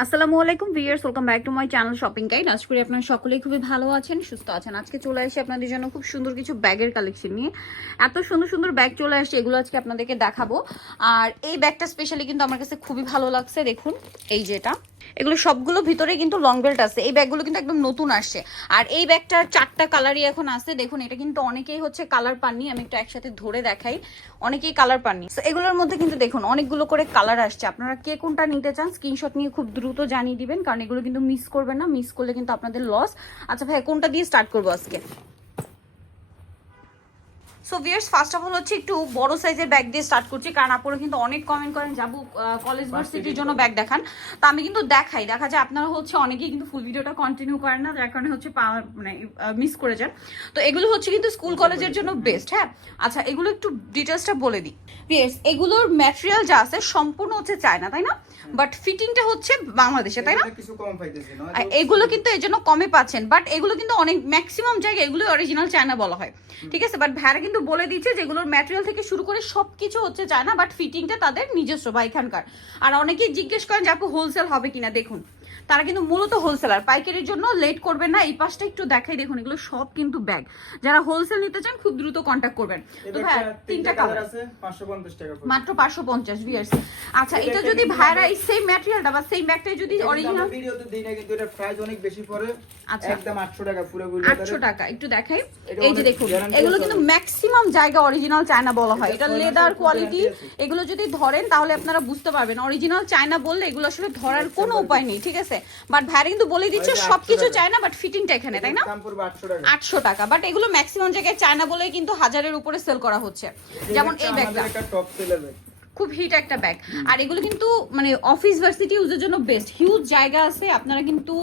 আসসালামু আলাইকুম viewers welcome back to my channel shopping guide. আজ করি আপনারা সকলেই খুবই ভালো আছেন সুস্থ আছেন। আজকে চলে আসি আপনাদের জন্য খুব সুন্দর কিছু ব্যাগের কালেকশন নিয়ে। এত সুন্দর সুন্দর ব্যাগ চলে আসছে এগুলো আজকে আপনাদেরকে দেখাবো। আর এই ব্যাগটা স্পেশালি কিন্তু আমার কাছে খুবই ভালো লাগছে দেখুন এই যেটা এগুলো সবগুলো ভিতরে কিন্তু লং বেল্ট আছে। এই ব্যাগগুলো কিন্তু একদম নতুন আসছে। আর এই ব্যাগটার চারটা কালারই এখন আছে। দেখুন এটা কিন্তু অনেকেই হচ্ছে কালার পাননি আমি একটু একসাথে ধরে দেখাই। অনেকেই কালার পাননি। So, এগুলোর মধ্যে কিন্তু দেখুন অনেকগুলো করে কালার আসছে। আপনারা কে কোনটা নিতে চান স্ক্রিনশট নিয়ে খুব দ্রুত জানিয়ে দিবেন, কারণ এগুলো কিন্তু মিস করবেন না মিস করলে কিন্তু আপনাদের লস আচ্ছা ভাই, কোনটা দিয়ে স্টার্ট করব আজকে? So viewers first of all হচ্ছে একটু বড় সাইজের ব্যাগ দিয়ে স্টার্ট করছি। কারণ আপনারা কিন্তু অনেক কমেন্ট করেন যাব কলেজ ভার্সিটির জন্য ব্যাগ দেখান। তো আমি কিন্তু দেখাই। দেখা যায় আপনারা হচ্ছে অনেকেই কিন্তু ফুল ভিডিওটা কন্টিনিউ করেন না যার কারণে হচ্ছে মানে মিস করে যান। তো এগুলো হচ্ছে কিন্তু স্কুল কলেজের জন্য বেস্ট হ্যাঁ? আচ্ছা এগুলো একটু ডিটেলসটা বলে দিই। ভিয়ার্স এগুলোর ম্যাটেরিয়াল যা আছে সম্পূর্ণ হচ্ছে চায়না তাই না? বাট ফিটিংটা হচ্ছে বাংলাদেশে তাই না? না এগুলো কিন্তু এই জন্য কমে পাচ্ছেন। বাট এগুলো কিন্তু অনেক ম্যাক্সিমাম জায়গায় এগুলো অরিজিনাল চায়না বলা হয়। ঠিক আছে? বাট ভাইরা কিন্তু বলে দিচ্ছে যেগুলোর ম্যাটেরিয়াল থেকে শুরু করে সব কিছু হচ্ছে চায়না বাট ফিটিংটা তাদের নিজস্ব বা এখানকার। আর অনেকেই জিজ্ঞেস করেন যে আপু হোলসেল হবে কিনা, দেখুন। তারা কিন্তু মূলত হোলসেলার পাইকারির জন্য লেট করবেন না এই পাশটা একটু দেখাই দেখুন এগুলো সব কিন্তু ব্যাগ যারা হোলসেল নিতে চান খুব দ্রুত কন্ট্যাক্ট করবেন। তো ভাই তিনটা কালার আছে 550 টাকা মাত্র পাঁচশো পঞ্চাশ ভিয়ার্স আচ্ছা এটা যদি ভাইরা এই সেম ম্যাটেরিয়ালটা বা সেম ব্যাগটাই যদি অরিজিনাল ভিডিওতে দিই না কিন্তু এটা প্রাইস অনেক বেশি পড়ে। আচ্ছা। একদম 800 টাকা পুরো পুরো আটশো টাকা একটু দেখাই। এই যে দেখুন এগুলো কিন্তু ম্যাক্সিমাম জায়গা অরিজিনাল চায়না বলা হয়। এটা লেদার কোয়ালিটি এগুলো যদি ধরেন তাহলে আপনারা বুঝতে পারবেন। অরিজিনাল চায়না বললে এগুলো আসলে ধরার কোনো উপায় নেই ঠিক আছে বাট ভাইরা কিন্তু বলে দিচ্ছে সবকিছু 800 টাকা। চায়না বাট ফিটিংটা এখানে তাই না? দাম পড়বে 800 টাকা। আটশো টাকা। বাট এগুলো ম্যাক্সিমাম জায়গায় চায় না বলে কিন্তু হাজারের উপরে সেল করা হচ্ছে। যেমন এই ব্যাগটা। খুব হিট একটা ব্যাগ আর এগুলো কিন্তু মানে অফিস ভার্সিটি ইউজের জন্য বেস্ট হিউজ জায়গা আছে আপনারা কিন্তু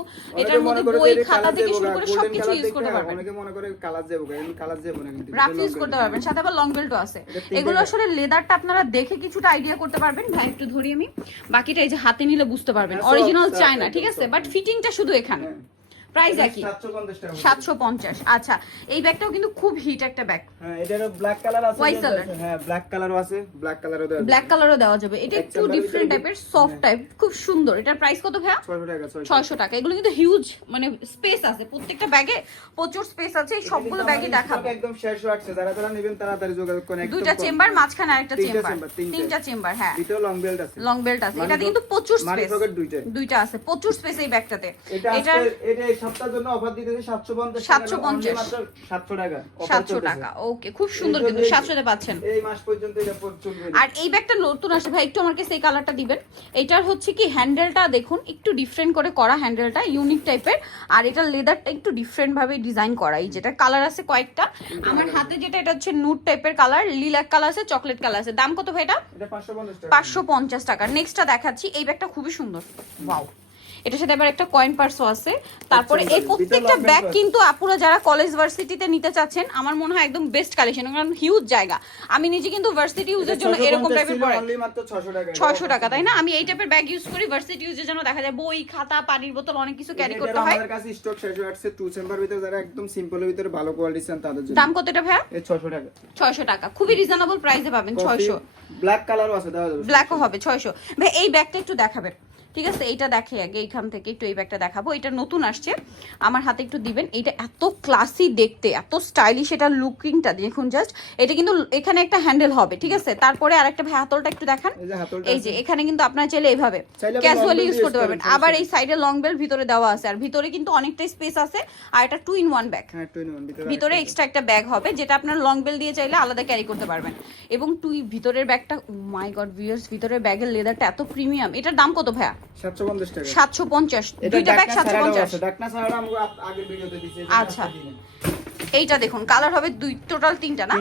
এটার মধ্যে বই খাতা থেকে শুরু করে সবকিছু ইউজ করতে পারবেন। অনেকে মনে করে কালার যাব কিন্তু কালার যাব না কিন্তু রাফ ইউজ করতে পারবেন সাথে আবার লং বেল্টও আছে। এগুলো আসলে লেদারটা আপনারা দেখে কিছুটা আইডিয়া করতে পারবেন। ভাই একটু ধরি আমি। বাকিটা এই যে হাতে নিলে বুঝতে পারবেন। হ্যাঁ, অরিজিনাল soft, চায়না ঠিক আছে? বাট হ্যাঁ। ফিটিংটা শুধু এখানে। হ্যাঁ। প্রাইস এটা একই। 750 সাতশো পঞ্চাশ। আচ্ছা এই ব্যাগটাও কিন্তু খুব হিট একটা ব্যাগ। হ্যাঁ এটারও ব্ল্যাক কালার আছে White color। হ্যাঁ ব্ল্যাক কালারও আছে ব্ল্যাক কালারও দেওয়া ব্ল্যাক কালারও দেওয়া যাবে। এটা একটু ডিফারেন্ট টাইপের সফট হ্যাঁ। টাইপ খুব সুন্দর। এটার প্রাইস কত ভাইয়া? 600 টাকা 600 এগুলো কিন্তু হিউজ মানে স্পেস আছে। প্রত্যেকটা ব্যাগে প্রচুর স্পেস আছে। এই সবগুলো ব্যাগই দেখাবো। একদম শেষ হয়ে আসছে। যারা যারা নেবেন তাড়াতাড়ি যোগাযোগ করেন। দুইটা চেম্বার মাঝখানে আরেকটা চেম্বার তিনটা। চেম্বার হ্যাঁ। ভিতরে লং বেল্ট আছে। লং বেল্ট আছে। এটাতে কিন্তু প্রচুর স্পেস দুইটা। আছে। প্রচুর স্পেস এই ব্যাগটাতে। এটা এটা এটা সপ্তাহের জন্য অফার দিতেছে 750 750 মাত্র 700 টাকা। Offer সাতশো চলতেছে। টাকা ওকে খুব সুন্দর কিন্তু জন্যই- সাতশোতে পাচ্ছেন। এই মাস পর্যন্ত এটা চলবে আর এই ব্যাগটা নতুন ভাই একটু আমার কাছে এই কালারটা দিবেন। এটার হচ্ছে কি হ্যান্ডেলটা দেখুন একটু ডিফারেন্ট করে করা হ্যান্ডেলটা ইউনিক টাইপের আর এটার লেদারটা একটু ডিফারেন্ট ভাবে ডিজাইন করা এই যেটা কালার আছে কয়েকটা। আমার হাতে যেটা এটা হচ্ছে নুট টাইপের কালার লিলাক কালার আছে চকলেট কালার আছে। দাম কত ভাই এটা? এটা 550 টাকা। পাঁচশো পঞ্চাশ টাকা। নেক্সটটা দেখাচ্ছি এই ব্যাগটা খুবই সুন্দর। ওয়াও এটার সাথে আবার একটা কয়েন পার্সও আছে। তারপরে এই প্রত্যেকটা ব্যাগ কিন্তু আপুরা যারা কলেজ ভার্সিটিতে নিতে চাচ্ছেন আমার মনে হয় একদম বেস্ট কালেকশন কারণ হিউজ জায়গা। আমি নিজে কিন্তু ভার্সিটি ইউজের জন্য এরকম টাইপের পড়ে 600 টাকা। ছয়শো টাকা তাই না? আমি এই টাইপের ব্যাগ ইউজ করি ভার্সিটি ইউজের জন্য দেখা যায় বই খাতা পানির বোতল অনেক কিছু ক্যারি করতে হয়। আমাদের কাছে স্টক শেষ হয়ে আসছে টু চেম্বার ভিতরে যারা একদম সিম্পলের ভিতরে ভালো কোয়ালিটি চান তাদের জন্য। দাম কত এটা ভাইয়া? এই 600 টাকা। ছয়শো টাকা। খুবই রিজনেবল প্রাইসে পাবেন ছয়শো। ব্ল্যাক কালারও আছে যাবে ব্ল্যাকও হবে ছয়শো। ভাই এই ব্যাগটা একটু দেখাবেন। ঠিক আছে এইটা দেখে আগে এইখান থেকে একটু এই ব্যাগটা দেখাবো। এটা নতুন আসছে আমার হাতে একটু দিবেন। এটা এত ক্লাসি দেখতে এত স্টাইলিশ এটা লুকিংটা দেখুন জাস্ট এটা কিন্তু এখানে একটা হ্যান্ডেল হবে ঠিক আছে? তারপরে আরেকটা ভাই হাতলটা একটু দেখান। এই যে এখানে কিন্তু আপনার চাইলে এইভাবে ক্যাজুয়ালি ইউজ করতে পারবেন। আবার এই সাইডে লং বেল ভিতরে দেওয়া আছে আর ভিতরে কিন্তু অনেকটাই স্পেস আছে আর এটা টু ইন ওয়ান ব্যাগ 21 ভিতরে এক্সট্রা একটা ব্যাগ হবে যেটা আপনার লং বেল দিয়ে চাইলে আলাদা ক্যারি করতে পারবেন। এবং তুই ভিতরের ব্যাগটা মাই গড ভিউয়ার্স ভিতরের ব্যাগের লেদারটা এত প্রিমিয়াম এটার দাম কত ভাইয়া? 750 টাকা। সাতশো পঞ্চাশ। এটা দুইটা ব্যাগ ডাকনা সাতশো ছাড়াও পঞ্চাশ। আছে। ডাকনা ছাড়াও আমরা আগের ভিডিওতে দিছি আচ্ছা। এইটা দেখুন কালার হবে দুই টোটাল তিনটা না?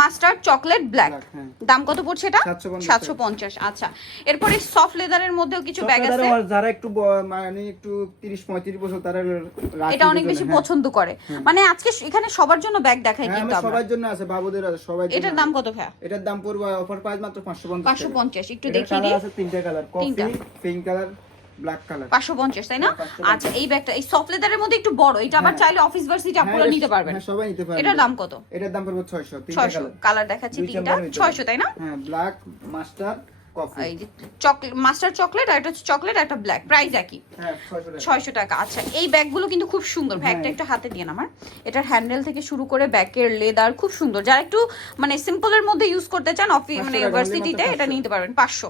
মাস্টার্ড চকলেট ব্ল্যাক হ্যাঁ। দাম কত পড়ছে এটা? 750 সাতশো পঞ্চাশ আচ্ছা। এরপরে সফট লেদারের মধ্যেও কিছু ব্যাগ আছে? যারা একটু মানে একটু 30 35 বছর তারা এটা অনেক বেশি হ্যাঁ। পছন্দ করে। মানে আজকে এখানে সবার জন্য ব্যাগ দেখাই হ্যাঁ, কিন্তু আমরা সবার জন্য আছে বাবুদের আছে সবাই এটার দাম কত ভাইয়া? এটার দাম পড়বে অফার প্রাইস মাত্র 550 পাঁচশো টাকা। পঞ্চাশ একটু এটার দেখিয়ে দিই তিনটা colour coffee pink colour black colour পাঁচশো পঞ্চাশ তাই না? হ্যাঁ, 550 আচ্ছা এই ব্যাগটা এই সফট লেদারের মধ্যে একটু বড় এটা আবার হ্যাঁ। চাইলে অফিস ভার্সিটি আপনারা নিতে পারবেন। হ্যাঁ সবাই নিতে এটার দাম কত? এটার দাম পড়বে 600 তিনটা ছয়শো কালার দেখাচ্ছি তিনটা চেম্বারের ভিতরে। ছয়শো তাই না? হ্যাঁ ব্ল্যাক মাস্টার এই চকলেট মাস্টার চকলেট আর একটা হচ্ছে চকলেট আর একটা ব্ল্যাক। প্রাইস একই। হ্যাঁ 600 টাকা। ছয়শো টাকা। আচ্ছা এই ব্যাগগুলো কিন্তু খুব সুন্দর। ভাই একটা হ্যাঁ। হাতে দিয়ে আমার। এটার হ্যান্ডেল থেকে শুরু করে ব্যাকের লেদার খুব সুন্দর। যারা একটু মানে সিম্পলের মধ্যে ইউজ করতে চান অফিস মানে টাকা, only ভার্সিটিতে মাত্র এটা নিতে পারবেন। পাঁচশো।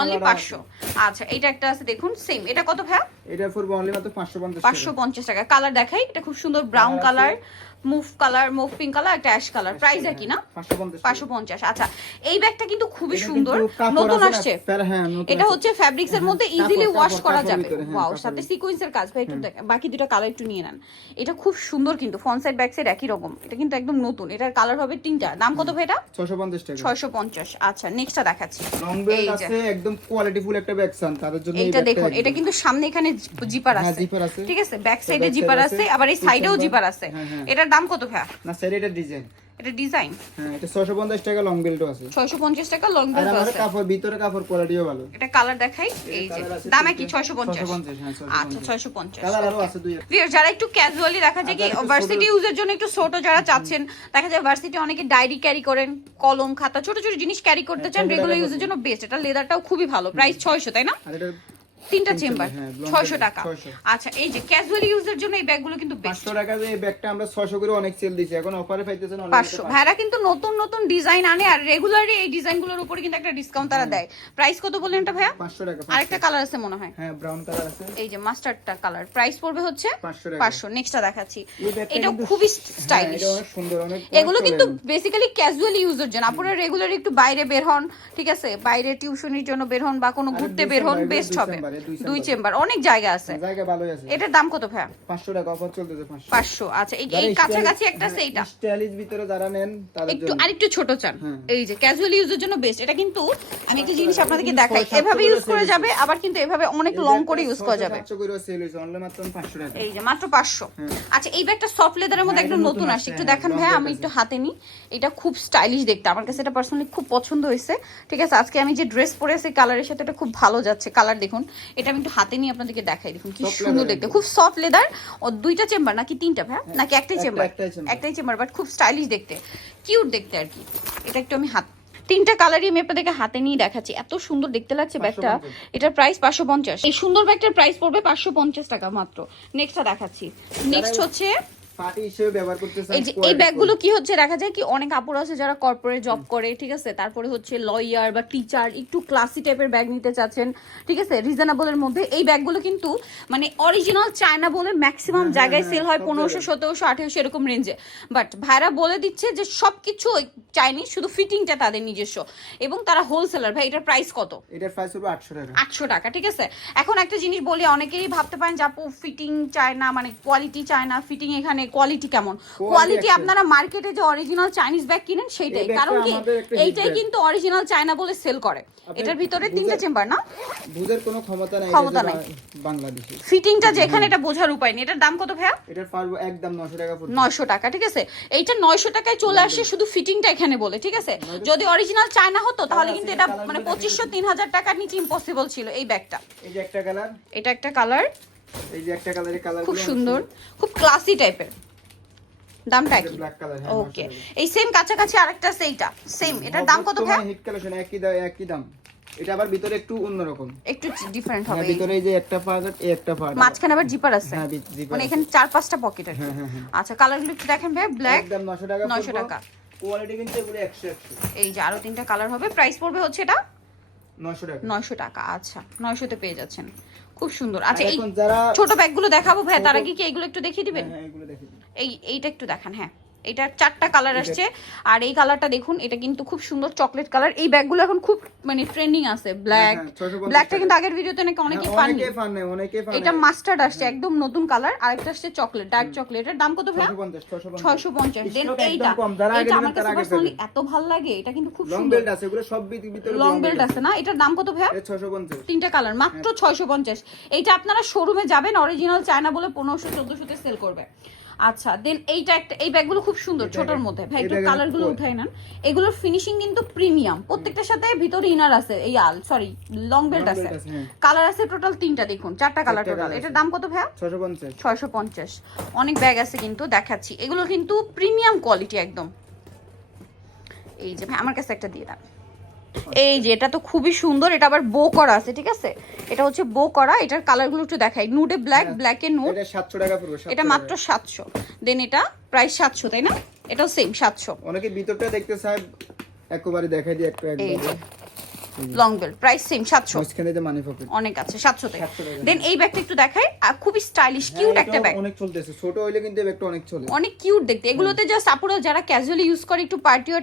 অনলি পাঁচশো। আচ্ছা এটা একটা আছে দেখুন সেম এটা কত ভাই এটা পড়বে অনলি মাত্র পাঁচশো পঞ্চাশ টাকা। কালার দেখাই। এটা খুব সুন্দর ব্রাউন কালার আছে। Mauve colour mauve pink colour একটা অ্যাশ কালার। প্রাইস একই না? 550 পাঁচশো পঞ্চাশ আচ্ছা। এই ব্যাগটা কিন্তু খুবই সুন্দর। নতুন আসছে। হ্যাঁ, এটা হচ্ছে ফ্যাব্রিক্স এর মধ্যে ইজিলি ওয়াশ করা যাবে। হ্যাঁ, ওয়াও সাথে ভিতরে। সিকোয়েন্সের কাজ। ভাই একটু বাকি দুটো কালার একটু নিয়ে নেন। এটা খুব সুন্দর কিন্তু ফ্রন্ট সাইড ব্যাক সাইড একই রকম। এটা কিন্তু একদম নতুন। এটার কালার হবে তিনটা। দাম কত ভাই এটা? 650 টাকা। ছয়শো পঞ্চাশ। আচ্ছা নেক্সটটা দেখাচ্ছি। লং এই বেল্ট আছে একদম কোয়ালিটিফুল একটা ব্যাগ তাদের জন্য এইটা দেখুন এটা কিন্তু সামনে এখানে জিপার হ্যাঁ, আছে। ঠিক আছে? ব্যাক সাইডে জিপার আছে আবার এই সাইডেও জিপার আছে। হ্যাঁ, হ্যাঁ। এটার দাম কত ভাই না স্যার এটা ডিজাইন এটা ডিজাইন হ্যাঁ এটা 650 টাকা লং বেল্টও আছে। ছয়শো পঞ্চাশ টাকা লং আর বেল্ট আছে। কাপড় ভিতরে কাপড় কোয়ালিটিও ভালো। এটা কালার দেখাই এই যে দাম কি ছয়শো পঞ্চাশ। 650, হ্যাঁ, 650 আচ্ছা ছয়শো পঞ্চাশ। কালার আরও আছে দুই যারা একটু ক্যাজুয়ালি দেখা যায় কি আর ভার্সিটি ইউজের জন্য একটু ছোট যারা চাচ্ছেন দেখা যায় ভার্সিটি অনেকে ডায়েরি ক্যারি করেন কলম খাতা ছোট ছোট জিনিস ক্যারি করতে চান হ্যাঁ, রেগুলার ইউজের জন্য বেস্ট এটা লেদারটাও খুবই ভালো প্রাইস ছয়শো তাই না? আর এটা তিনটা চেম্বার হ্যাঁ, long ছয়শো chamber, টাকা। আচ্ছা এই যে ক্যাজুয়াল ইউজের জন্য এই ব্যাগগুলো কিন্তু বেস্ট 500 টাকা এই ব্যাগটা আমরা 600 করে অনেক সেল দিছি এখন অফারে পাইতেছেন অনলি পাঁচশো। ভাইরা কিন্তু নতুন নতুন ডিজাইন আনে আর রেগুলারলি এই ডিজাইনগুলোর উপরে কিন্তু একটা ডিসকাউন্ট তারা দেয়। প্রাইস কত বললেন এটা ভাইয়া? 500 টাকা আরেকটা কালার আছে মনে হয়। হ্যাঁ ব্রাউন কালার আছে। এই যে মাস্টার্ডটা কালার প্রাইস পড়বে হচ্ছে 500 টাকা। পাঁচশো। নেক্সটটা দেখাচ্ছি। এটা খুবই হ্যাঁ, স্টাইলিশ এটা অনেক সুন্দর অনেক এগুলো কিন্তু বেসিক্যালি ক্যাজুয়াল ইউজের জন্য। আপনারা রেগুলার একটু বাইরে বের হন ঠিক আছে? বাইরে টিউশনির জন্য বের হন বা কোনো ঘুরতে বের হন বেস্ট হবে। দুই চেম্বার। অনেক জায়গা আছে। জায়গা ভালোই আছে। এটার দাম কত ভাইয়া? 500 টাকা অফার চলতেছে 500 পাঁচশো আচ্ছা এই এই কাছাকাছি একটা আছে হ্যাঁ, এইটা স্টাইলিশ ভিতরে যারা নেন তাদের একটু জন্য। আরেকটু ছোট চান। হ্যাঁ। এই যে ক্যাজুয়াল ইউজের জন্য বেস্ট এটা কিন্তু আমি একটা জিনিস আপনাদেরকে দেখাই। এভাবে ইউজ করে যাবে আবার কিন্তু এভাবে অনেক লং করে ইউজ করা যাবে। 700 করে সেল হইছে অনলি মাত্র 500 টাকা। এই যে মাত্র পাঁচশো। আচ্ছা এই ব্যাগটা সফট লেদারের মধ্যে হ্যাঁ, একদম নতুন আসছে। একটু হ্যাঁ, দেখান ভাই আমি একটু হাতে নিই। এটা খুব স্টাইলিশ দেখতে আমার কাছে এটা পার্সোনালি খুব পছন্দ হয়েছে। ঠিক আছে আজকে আমি যে ড্রেস পরে আছি কালারের সাথে এটা খুব ভালো যাচ্ছে। কালার দেখুন এটা আমি একটু হাতে নিয়ে আপনাদেরকে দেখাই দেখুন কি সুন্দর দেখতে। খুব সফট লেদার ও দুইটা চেম্বার নাকি তিনটা ভাই নাকি একটাই চেম্বার একটাই চেম্বার বাট খুব স্টাইলিশ দেখতে। কিউট দেখতে আর কি। এটা একটু আমি হাত তিনটা কালারই আমি আপনাদেরকে হাতে নিয়ে দেখাচ্ছি। এত সুন্দর দেখতে লাগছে ব্যাগটা 550 এটার প্রাইস পাঁচশো পঞ্চাশ। এই সুন্দর ব্যাগটার প্রাইস পড়বে পাঁচশো পঞ্চাশ টাকা মাত্র। নেক্সটটা দেখাচ্ছি। নেক্সট হচ্ছে পার্টি হিসেবে ব্যবহার এই যে এই ব্যাগগুলো কি হচ্ছে দেখা যায় কি অনেক আপুর আছে যারা কর্পোরেট জব করে ঠিক আছে? তারপরে হচ্ছে লয়ার বা টিচার একটু ক্লাসি টাইপের ব্যাগ নিতে চাচ্ছেন ঠিক আছে? রিজনেবলের মধ্যে এই ব্যাগগুলো কিন্তু মানে অরিজিনাল চায়না বলে ম্যাক্সিমাম হ্যাঁ, জায়গায় হ্যাঁ, সেল হয় পনেরোশো সতেরোশো আঠেরোশো এরকম রেঞ্জে বাট ভাইরা বলে দিচ্ছে যে সবকিছু চাইনিজ শুধু ফিটিংটা তাদের নিজস্ব। এবং তারা হোলসেলার ভাই এটার প্রাইস কত? এটার প্রাইস হবে 800 টাকা। আটশো টাকা ঠিক আছে? এখন একটা জিনিস বলি অনেকেই ভাবতে পারেন যে আপু ফিটিং চায় না মানে কোয়ালিটি চায় না ফিটিং এখানে কোয়ালিটি কেমন? কোয়ালিটি আপনারা মার্কেটে যে অরিজিনাল চাইনিজ ব্যাগ কিনেন সেইটাই। কারণ কি? এইটাই কিন্তু অরিজিনাল চায়না বলে সেল করে। এটার ভিতরে তিনটা চেম্বার না? বুঝের কোনো ক্ষমতা নাই ক্ষমতা নাই। বাংলাদেশে। ফিটিংটা যেখানে এটা বোঝার উপায় নেই। এটার দাম কত ভাইয়া? এটার পারব একদম 900 টাকা পড়বে নয়শো টাকা ঠিক আছে? এইটা নয়শো টাকায় চলে আসে শুধু ফিটিংটা এখানে বলে ঠিক আছে? যদি অরিজিনাল চায়না হতো তাহলে কিন্তু এটা মানে গুলো পঁচিশশো তিন হাজার টাকার নিচে ইম্পসিবল ছিল এই ব্যাগটা এই যে একটা কালার এটা একটা কালার এই যে একটা কালার খুব সুন্দর খুব ক্লাসি টাইপের দামটা কি ওকে এই সেম কাছাকাছি আরেকটা সেম এটার দাম কত ভাই? হিট কালেকশন একই দাম একই দাম। এটা আবার ভিতরে একটু অন্যরকম। একটু ডিফারেন্ট হ্যাঁ হবে। ভিতরে এই যে একটা পার্ট এই একটা পার্ট মাঝখানে আবার জিপার আছে। হ্যাঁ জি- zipper মানে এখানে চার পাঁচটা পকেট আছে হ্যাঁ, হ্যাঁ, হ্যাঁ। আচ্ছা কালারগুলো একটু দেখেন ভাই ব্ল্যাক একদম 900 টাকা 900 টাকা। কোয়ালিটি কিন্তু এগুলো 100 100 এই যে আরও তিনটা কালার হবে। প্রাইস পড়বে হচ্ছে এটা? 900 টাকা। নয়শো টাকা আচ্ছা। নয়শোতে পেয়ে যাচ্ছেন। খুব সুন্দর। আচ্ছা এই ছোট ব্যাগগুলো দেখাবো ভাই তার আগে কি এগুলো একটু দেখিয়ে দিবেন? হ্যাঁ, হ্যাঁ। এই এইটা একটু দেখান হ্যাঁ। এটার চারটা কালার আসছে। আর এই কালারটা দেখুন এটা কিন্তু খুব সুন্দর চকলেট কালার এই ব্যাগগুলো এখন খুব মানে ট্রেন্ডিং আছে। ব্ল্যাক হ্যাঁ, 650 ব্ল্যাকটা কিন্তু আগের ভিডিওতে নাকি অনেকেই হ্যাঁ, পাননি অনেকেই পান নাই অনেকেই পান এটা মাস্টার্ড আসছে একদম নতুন কালার আর একটা আসছে চকলেট ডার্ক চকলেট এর দাম কত ভাই 650 650 ছয়শো পঞ্চাশ। দেন এইটা নেবেন আমার কাছে পার্সোনালি এত ভালো লাগে এটা কিন্তু খুব লং সুন্দর। বেল্ট আছে এগুলো সব ভিতরে লং বেল্ট আছে না? এটার দাম কত ভাই এটা 650 তিনটা কালার মাত্র ছয়শো পঞ্চাশ। এইটা আপনারা শোরুমে যাবেন অরিজিনাল চায়না বলে পনেরোশো চোদ্দশোতে সেল করবে। আচ্ছা দেন এইটা একটা এই ব্যাগগুলো খুব সুন্দর ছোটর মধ্যে। ভাই একটু ব্যাগের কালারগুলো কোড। উঠাই নেন। এগুলোর ফিনিশিং কিন্তু প্রিমিয়াম প্রত্যেকটার সাথে ভিতরে ইনার আছে এই আল সরি লং বেল্ট আছে। হ্যাঁ। কালার আছে টোটাল তিনটা দেখুন চারটা কালার টোটাল এটার দাম কত ভাইয়া? 650 ছয়শো পঞ্চাশ। অনেক ব্যাগ আছে কিন্তু দেখাচ্ছি। এগুলো কিন্তু প্রিমিয়াম কোয়ালিটি একদম। এই যে ভাই আমার কাছে একটা দিয়ে দেন। এই যে এটা তো খুবই সুন্দর এটা আবার বো করা আছে ঠিক আছে? এটা হচ্ছে বো করা এটার কালারগুলো একটু দেখাই। নুডে ব্ল্যাক ব্ল্যাকে নুড এটা সাতশো টাকা পড়বে এটা মাত্র সাতশো। দেন এটা প্রায় সাতশো তাই না? এটাও সেম সাতশো। অনেকে ভিতরটা দেখতে চায় একবারে দেখাই দিই একটা একবারে। লং বেল প্রাইস সেম সাতশো। মাঝখানে যে মানি পকেট অনেক আছে 700। দেন এই ব্যাগটা একটু দেখাই খুবই স্টাইলিশ কিউট একটা ব্যাগ হ্যাঁ, অনেক চলতেছে। ছোট হইলে কিন্তু এই ব্যাগটা অনেক চলে। অনেক কিউট দেখতে। এগুলোতে জাস্ট আপুরা যারা ক্যাজুয়ালি ইউজ করে একটু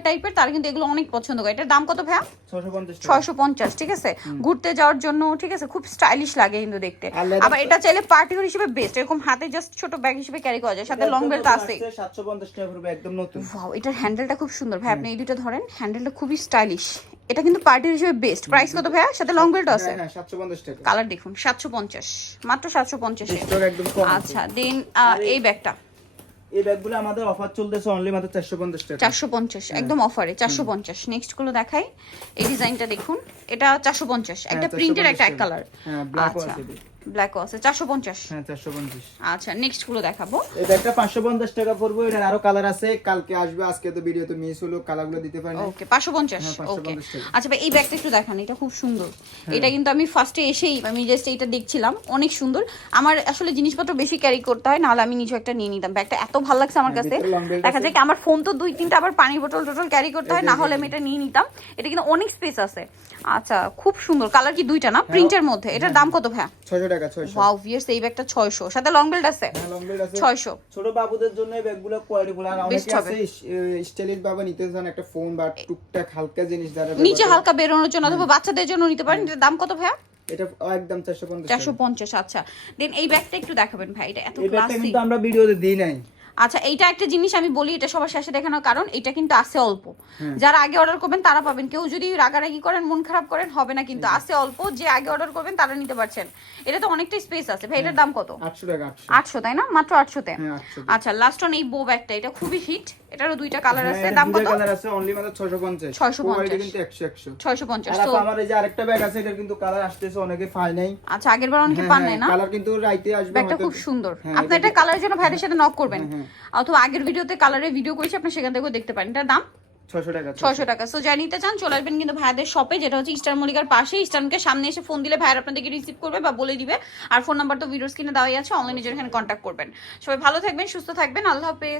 টাইপের তারা কিন্তু এগুলো অনেক পছন্দ করে। এটার দাম কত ভাইয়া? ছশো পঞ্চাশ টাকা। ছয়শো পঞ্চাশ ঠিক আছে? ঘুরতে যাওয়ার জন্য ঠিক আছে? খুব স্টাইলিশ লাগে কিন্তু দেখতে। আবার এটা চাইলে পার্টিওয়ার হিসেবে বেস্ট এরকম হাতে জাস্ট ছোট ব্যাগ হিসেবে ক্যারি করা যায়। সাথে লং বেল্ট আছে। সাতশো পঞ্চাশ টাকা পড়বে একদম নতুন। ওয়াও এটার হ্যান্ডেলটা খুব সুন্দর। ভাই আপনি এই দুটো ধরেন হ্যান্ডেলটা খুবই স্টাইলিশ এটা কিন্তু পার্টির হিসেবে বেস্ট প্রাইস কত ভাইয়া? সাথে লং বেল্ট আছে। হ্যাঁ হ্যাঁ টাকা। কালার দেখুন সাতশো পঞ্চাশ। মাত্র সাতশো পঞ্চাশে স্টক একদম কম আচ্ছা দেন এই ব্যাগটা এই ব্যাগগুলো আমাদের অফার চলতেছে অনলি মাত্র চারশো পঞ্চাশ টাকা। চারশো পঞ্চাশ একদম অফারে চারশো পঞ্চাশ। নেক্সটগুলো দেখাই। এই ডিজাইনটা দেখুন। এটা চারশো পঞ্চাশ। একটা প্রিন্টের একটা এক কালার হ্যাঁ ব্ল্যাক আছে এটি। ব্ল্যাকও আছে চারশো পঞ্চাশ। হ্যাঁ চারশো পঞ্চাশ। আচ্ছা নেক্সটগুলো দেখাবো ব্যাগটা পাঁচশো পঞ্চাশ টাকা পড়ব এটার আরও কালার আছে কালকে আসবে আজকে তো ভিডিও তো মিস হলো কালারগুলো দিতে পারিনি। ওকে পাঁচশো পঞ্চাশ হ্যাঁ, 550 ওকে আচ্ছা ভাই এই ব্যাগটা একটু দেখান এটা খুব সুন্দর। এটা কিন্তু আমি ফার্স্টে এসেই আমি জাস্ট এটা দেখছিলাম অনেক সুন্দর। আমার আসলে জিনিসপত্র বেশি ক্যারি করতে হয় নাহলে আমি নিজে একটা নিয়ে নিতাম। ব্যাগটা এত ভালো লাগছে আমার হ্যাঁ, কাছে। দেখা যায় কি আমার ফোন তো দুই তিনটা আবার পানি বোতল টোটল ক্যারি করতে হয় না হলে আমি এটা নিয়ে নিতাম। এটা কিন্তু অনেক স্পেস আছে। আচ্ছা খুব সুন্দর। কালার কি দুইটা না? হ্যাঁ। প্রিন্টের মধ্যে। এটার দাম কত ভাইয়া? ছয়শো টাকা ছয়শো। ওয়াও ভিউয়ার্স এই ব্যাগটা ছয়শো। সাথে লং বেল্ট আছে। হ্যাঁ লং বেল্ট আছে। ছয়শো। ছোট বাবুদের জন্য এই ব্যাগগুলো কোয়ালিটি ফুল আর অনেকে আছে স্টাইলিশ বাবা নিতে চান একটা ফোন বা টুকটাক হালকা জিনিস যারা নিচে হালকা বেরোনোর জন্য অথবা বাচ্চাদের জন্য নিতে পারেন। এটার দাম কত ভাইয়া? এটা একদম চারশো পঞ্চাশ চারশো পঞ্চাশ আচ্ছা। দেন এই ব্যাগটা একটু দেখাবেন ভাই এটা এত ক্লাসিক এটা কিন্তু আমরা ভিডিওতে দিই নাই। আচ্ছা এইটা একটা জিনিস আমি বলি এটা সবার শেষে দেখানোর কারণ এটা কিন্তু আছে অল্প। হ্যাঁ। যারা আগে অর্ডার করবেন তারা পাবেন। কেউ যদি রাগারাগি করেন মন খারাপ করেন হবে না কিন্তু আছে অল্প যে আগে অর্ডার করবেন তারা নিতে পারছেন। এটা তো অনেকটা স্পেস আছে। ভাই এটার দাম কত? আটশো তাই না? মাত্র আটশোতে? হ্যাঁ আচ্ছা লাস্ট অন এই বো ব্যাগটা এটা খুবই হিট এটারও দুইটা কালার আছে। হ্যাঁ, দাম কত? কালার আছে অনলি মাত্র ছয়শো পঞ্চাশ। 650 কোয়ালিটি কিন্তু একশো একশো। ছয়শো পঞ্চাশ আর তো আমার এই যে আরেকটা ব্যাগ আছে এটার কিন্তু কালার আসতেছে অনেকে পায় নাই। আচ্ছা আগের বার অনেকে পান নাই না? কালার কিন্তু রাইতে আসবে ব্যাগটা খুব সুন্দর। হ্যাঁ, আপনি এটা কালারের জন্য ভাইদের সাথে নক করবেন। হ্যাঁ, অথবা আগের ভিডিওতে কালারের ভিডিও করেছি আপনি সেখান থেকেও দেখতে পারেন। এটার দাম? ছয়শো টাকা সো যা নিতে চান চলে আসবেন কিন্তু ভাইয়াদের শপে যেটা হচ্ছে ইস্টার মলিকার পাশে। ইস্টার্নকে সামনে এসে ফোন দিলে ভাইয়ার আপনাদেরকে রিসিভ করবে বা বলে দিবে। আর ফোন নাম্বার তো ভিডিও স্ক্রিনে দেওয়াই আছে অনলাইনে এখানে কন্ট্যাক্ট করবেন। সবাই ভালো থাকবেন সুস্থ থাকবেন। আল্লাহ হাফেজ।